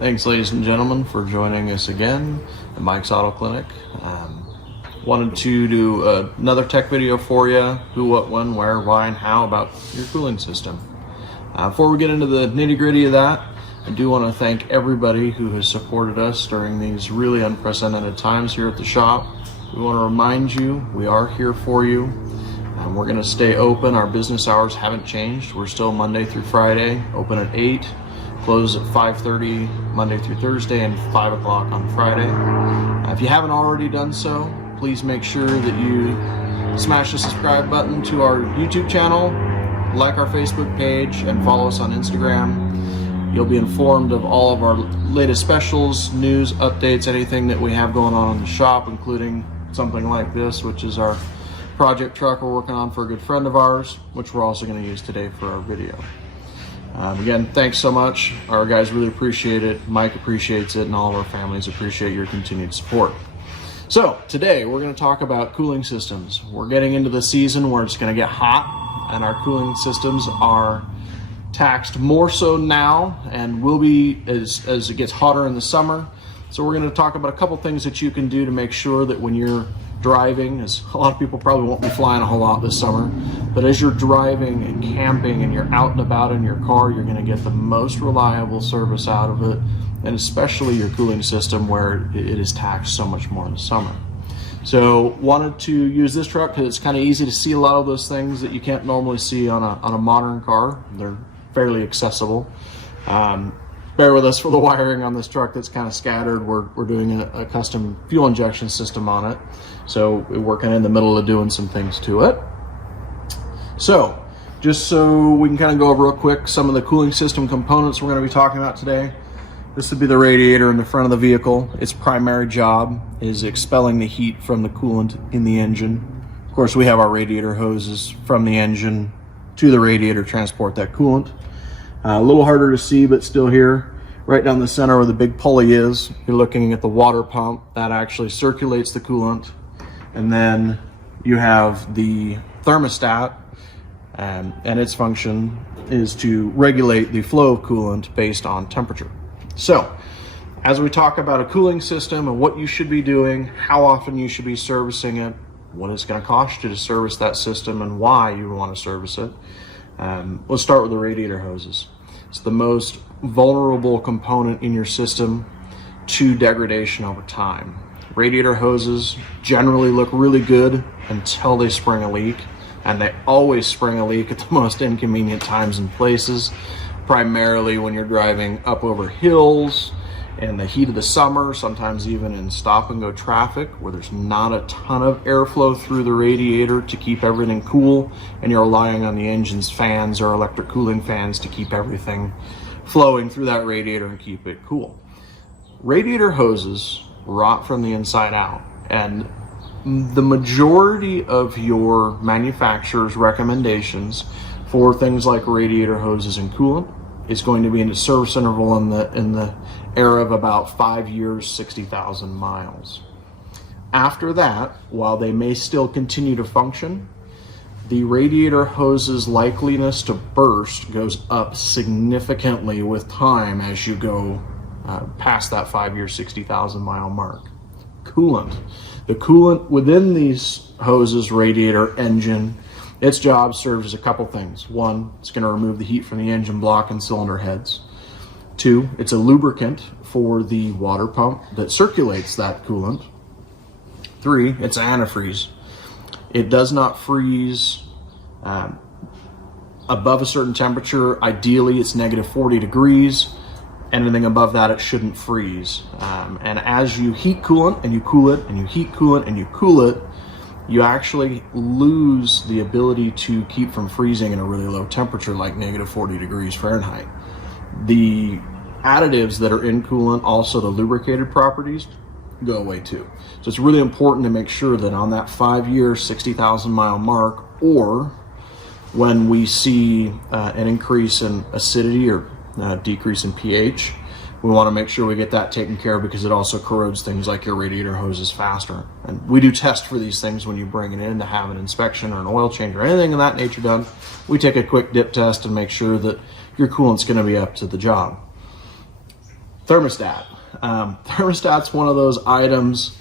Thanks, ladies and gentlemen, for joining us again at Mike's Auto Clinic. Wanted to do another tech video for you: who, what, when, where, why, and how about your cooling system. Before we get into the nitty-gritty of that, I do want to thank everybody who has supported us during these really unprecedented times here at the shop. We want to remind you we are here for you. We're going to stay open. Our business hours haven't changed. We're still Monday through Friday, open at 8, close at 5:30 Monday through Thursday, and 5 o'clock on Friday. If you haven't already done so, please make sure that you smash the subscribe button to our YouTube channel, like our Facebook page, and follow us on Instagram. You'll be informed of all of our latest specials, news, updates, anything that we have going on in the shop, including something like this, which is our project truck we're working on for a good friend of ours, which we're also going to use today for our video. Again, thanks so much. Our guys really appreciate it. Mike appreciates it, and all of our families appreciate your continued support. So today we're going to talk about cooling systems. We're getting into the season where it's going to get hot, and our cooling systems are taxed more so now and will be as it gets hotter in the summer. So we're going to talk about a couple things that you can do to make sure that when you're driving, as a lot of people probably won't be flying a whole lot this summer, but as you're driving and camping and you're out and about in your car, you're going to get the most reliable service out of it, and especially your cooling system where it is taxed so much more in the summer. So wanted to use this truck because it's kind of easy to see a lot of those things that you can't normally see on a modern car. They're fairly accessible. Bear with us for the wiring on this truck that's kind of scattered. We're doing a custom fuel injection system on it, so we're working in the middle of doing some things to it. So just so we can kind of go over real quick some of the cooling system components we're going to be talking about today. This would be the radiator in the front of the vehicle. Its primary job is expelling the heat from the coolant in the engine. Of course, we have our radiator hoses from the engine to the radiator transport that coolant. A little harder to see, but still here, right down the center where the big pulley is, you're looking at the water pump that actually circulates the coolant. And then you have the thermostat, and its function is to regulate the flow of coolant based on temperature. So, as we talk about a cooling system and what you should be doing, how often you should be servicing it, what it's going to cost you to service that system, and why you want to service it. Let's start with the radiator hoses. It's the most vulnerable component in your system to degradation over time. Radiator hoses generally look really good until they spring a leak, and they always spring a leak at the most inconvenient times and places, primarily when you're driving up over hills in the heat of the summer, sometimes even in stop and go traffic where there's not a ton of airflow through the radiator to keep everything cool, and you're relying on the engine's fans or electric cooling fans to keep everything flowing through that radiator and keep it cool. Radiator hoses rot from the inside out, and the majority of your manufacturer's recommendations for things like radiator hoses and coolant is going to be in a service interval in the era of about 5 years, 60,000 miles. After that, while they may still continue to function, the radiator hose's likeliness to burst goes up significantly with time as you go past that 5 year, 60,000 mile mark. Coolant. The coolant within these hoses, radiator, engine, its job serves as a couple things. One, it's going to remove the heat from the engine block and cylinder heads. Two, it's a lubricant for the water pump that circulates that coolant. Three, it's antifreeze. It does not freeze above a certain temperature. Ideally, it's negative 40 degrees. Anything above that, it shouldn't freeze. And as you heat coolant and you cool it, and you heat coolant and you cool it, you actually lose the ability to keep from freezing in a really low temperature like negative 40 degrees Fahrenheit. The additives that are in coolant, also the lubricated properties, go away too. So it's really important to make sure that on that 5 year, 60,000 mile mark, or when we see an increase in acidity or decrease in pH, we want to make sure we get that taken care of because it also corrodes things like your radiator hoses faster. And we do test for these things when you bring it in to have an inspection or an oil change or anything of that nature done. We take a quick dip test and make sure that your coolant's going to be up to the job. Thermostat. Thermostat's one of those items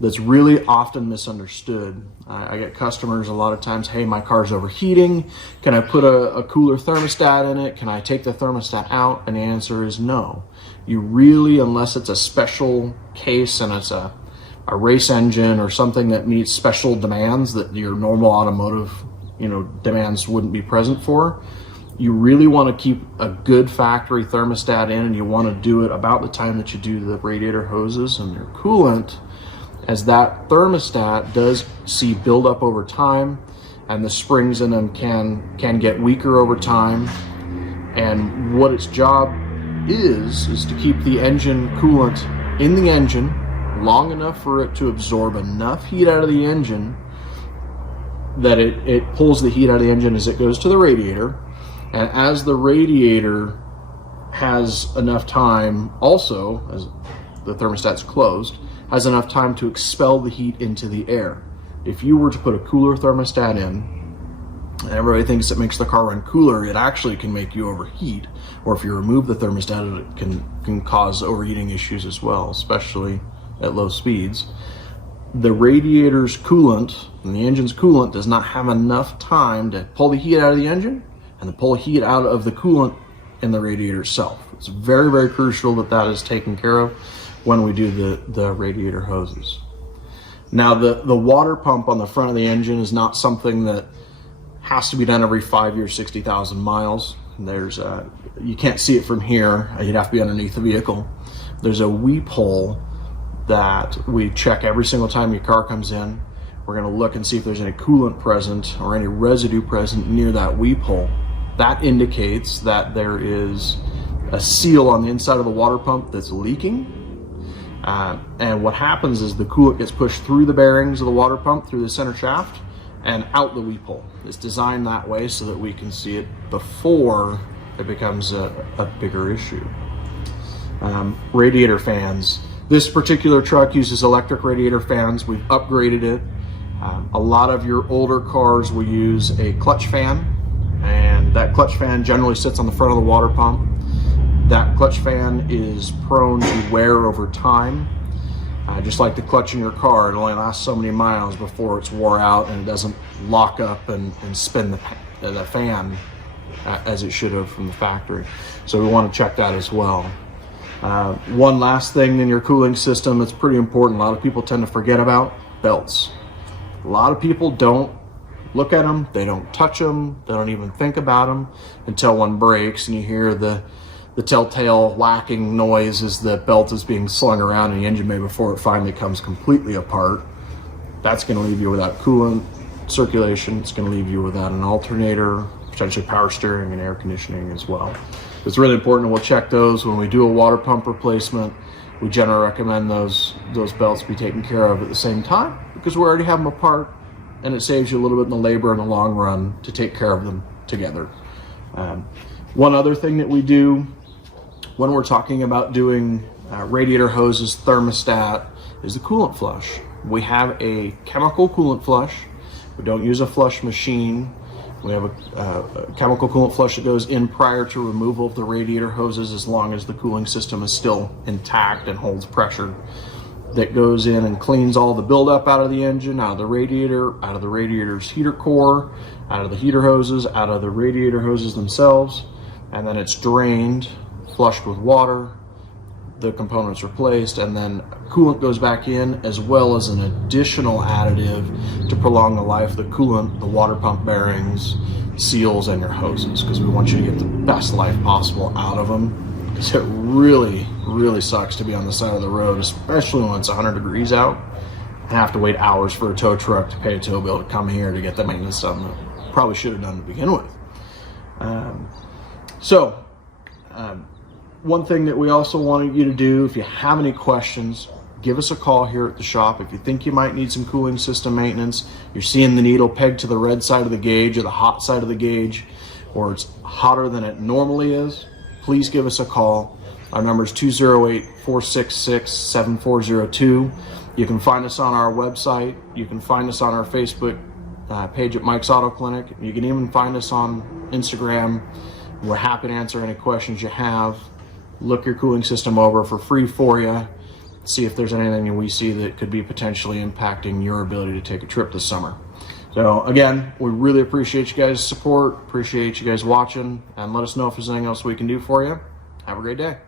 that's really often misunderstood. I get customers a lot of times, hey, my car's overheating. Can I put a cooler thermostat in it? Can I take the thermostat out? And the answer is no. You really, unless it's a special case and it's a race engine or something that meets special demands that your normal automotive, demands wouldn't be present for, you really want to keep a good factory thermostat in, and you want to do it about the time that you do the radiator hoses and your coolant, as that thermostat does see buildup over time, and the springs in them can get weaker over time. And what its job is to keep the engine coolant in the engine long enough for it to absorb enough heat out of the engine that it pulls the heat out of the engine as it goes to the radiator. And as the radiator has enough time, also as the thermostat's closed, has enough time to expel the heat into the air. If you were to put a cooler thermostat in, and everybody thinks it makes the car run cooler, it actually can make you overheat. Or if you remove the thermostat, it can cause overheating issues as well, especially at low speeds. The radiator's coolant and the engine's coolant does not have enough time to pull the heat out of the engine and to pull heat out of the coolant in the radiator itself. It's very, very crucial that is taken care of when we do the radiator hoses. Now, the water pump on the front of the engine is not something that has to be done every 5 years, 60,000 miles. There's you can't see it from here. You'd have to be underneath the vehicle. There's a weep hole that we check every single time your car comes in. We're going to look and see if there's any coolant present or any residue present near that weep hole. That indicates that there is a seal on the inside of the water pump that's leaking. And what happens is the coolant gets pushed through the bearings of the water pump, through the center shaft, and out the weep hole. It's designed that way so that we can see it before it becomes a bigger issue. Radiator fans. This particular truck uses electric radiator fans. We've upgraded it. A lot of your older cars will use a clutch fan, and that clutch fan generally sits on the front of the water pump. That clutch fan is prone to wear over time. Just like the clutch in your car, it only lasts so many miles before it's wore out and it doesn't lock up and spin the fan as it should have from the factory. So we want to check that as well. One last thing in your cooling system that's pretty important, a lot of people tend to forget about: belts. A lot of people don't look at them, they don't touch them, they don't even think about them until one breaks and you hear the telltale whacking noise as the belt is being slung around in the engine bay before it finally comes completely apart. That's going to leave you without coolant circulation. It's going to leave you without an alternator, potentially power steering and air conditioning as well. It's really important, and we'll check those when we do a water pump replacement. We generally recommend those belts be taken care of at the same time because we already have them apart, and it saves you a little bit in the labor in the long run to take care of them together. One other thing that we do when we're talking about doing radiator hoses, thermostat, is the coolant flush. We have a chemical coolant flush. We don't use a flush machine. We have a chemical coolant flush that goes in prior to removal of the radiator hoses, as long as the cooling system is still intact and holds pressure. That goes in and cleans all the buildup out of the engine, out of the radiator, out of the radiator's heater core, out of the heater hoses, out of the radiator hoses themselves, and then it's drained, flushed with water, the components replaced, and then coolant goes back in, as well as an additional additive to prolong the life of the coolant, the water pump bearings, seals, and your hoses, because we want you to get the best life possible out of them. Because it really, really sucks to be on the side of the road, especially when it's 100 degrees out, and have to wait hours for a tow truck to pay a tow bill to come here to get the maintenance done that probably should have done to begin with. One thing that we also wanted you to do, if you have any questions, give us a call here at the shop. If you think you might need some cooling system maintenance, you're seeing the needle pegged to the red side of the gauge or the hot side of the gauge, or it's hotter than it normally is, please give us a call. Our number is 208-466-7402. You can find us on our website. You can find us on our Facebook page at Mike's Auto Clinic. You can even find us on Instagram. We're happy to answer any questions you have. look your cooling system over for free for you, see if there's anything we see that could be potentially impacting your ability to take a trip this summer. So again, we really appreciate you guys' support, appreciate you guys watching, and let us know if there's anything else we can do for you. Have a great day.